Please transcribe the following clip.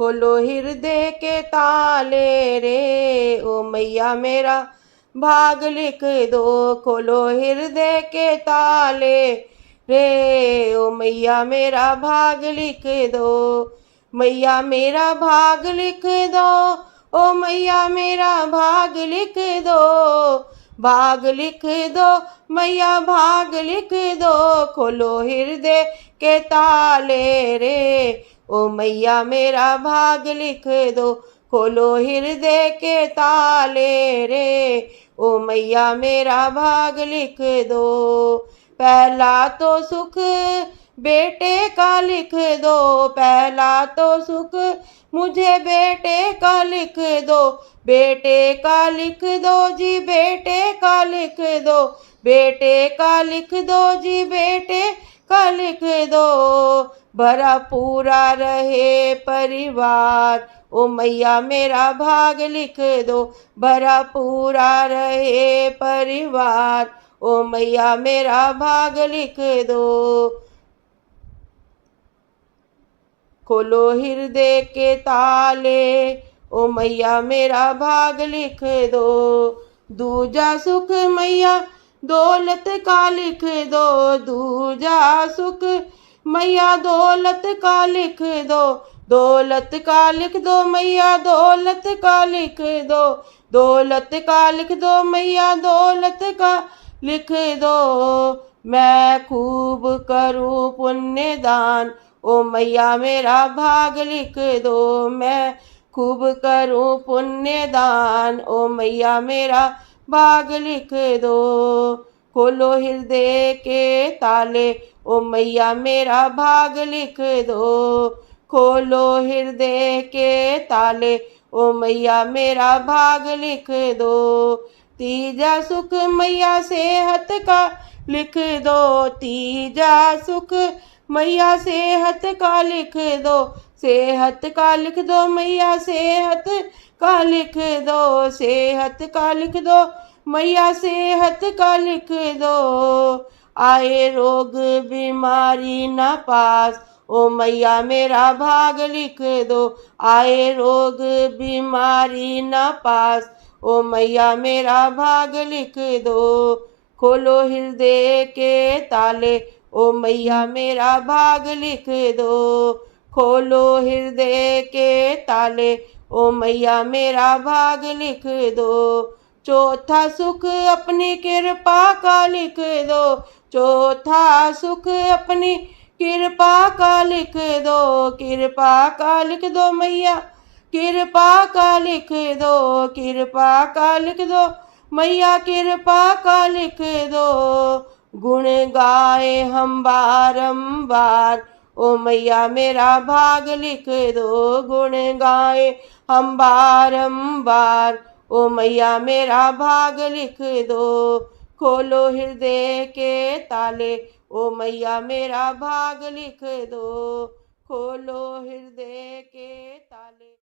खोलो हृदय के ताले रे, ओ मैया मेरा भाग लिख दो। खोलो हृदय के ताले रे, ओ मैया मेरा भाग लिख दो। मैया मेरा भाग लिख दो, ओ मैया मेरा भाग लिख दो। भाग लिख दो मैया, भाग लिख दो। खोलो हृदय के ताले रे, ओ मैया मेरा भाग लिख दो। खोलो हृदय के ताले रे, ओ मैया मेरा भाग लिख दो। पहला तो सुख बेटे का लिख दो, पहला तो सुख मुझे बेटे का लिख दो। बेटे का लिख दो जी, बेटे का लिख दो। बेटे का लिख दो जी, बेटे का लिख दो। भरा पूरा रहे परिवार, ओ मैया मेरा भाग लिख दो। भरा पूरा रहे परिवार, ओ मैया मेरा भाग लिख दो। खोलो हृदय के ताले, ओ मैया मेरा भाग लिख दो। दूजा सुख मैया दौलत का लिख दो। दूजा सुख मैया दौलत का लिख दो। दौलत का लिख दो मैया, दौलत का लिख दो। दौलत का लिख दो मैया, दौलत का लिख दो। मैं खूब करूं पुण्य दान, ओ मैया मेरा भाग लिख दो। मैं खूब करूं पुण्य दान, ओ मैया मेरा भाग लिख दो। खोलो हृदय के ताले, ओ मैया मेरा भाग लिख दो। खोलो हृदय के ताले, ओ मैया मेरा भाग लिख दो। तीजा सुख मैया सेहत का लिख दो। तीजा सुख मैया सेहत का लिख दो। सेहत का लिख दो मैया, सेहत का लिख दो। सेहत का लिख दो मैया, सेहत का लिख दो। आए रोग बीमारी न पास, ओ मैया मेरा भाग लिख दो। आए रोग बीमारी न पास, ओ मैया मेरा भाग लिख दो। खोलो हृदय के ताले, ओ मैया मेरा भाग लिख दो। खोलो हृदय के ताले, ओ मैया मेरा भाग लिख दो। चौथा सुख अपनी कृपा का लिख दो। चौथा सुख अपनी कृपा का लिख दो। कृपा का लिख दो मैया, कृपा का लिख दो। कृपा का लिख दो मैया, कृपा का लिख दो। गुण गाए हम बारंबार, ओ मैया मेरा भाग लिख दो। गुण गाए हम बारंबार, ओ मैया मेरा भाग लिख दो। खोलो हृदय के ताले, ओ मैया मेरा भाग लिख दो। खोलो हृदय के ताले।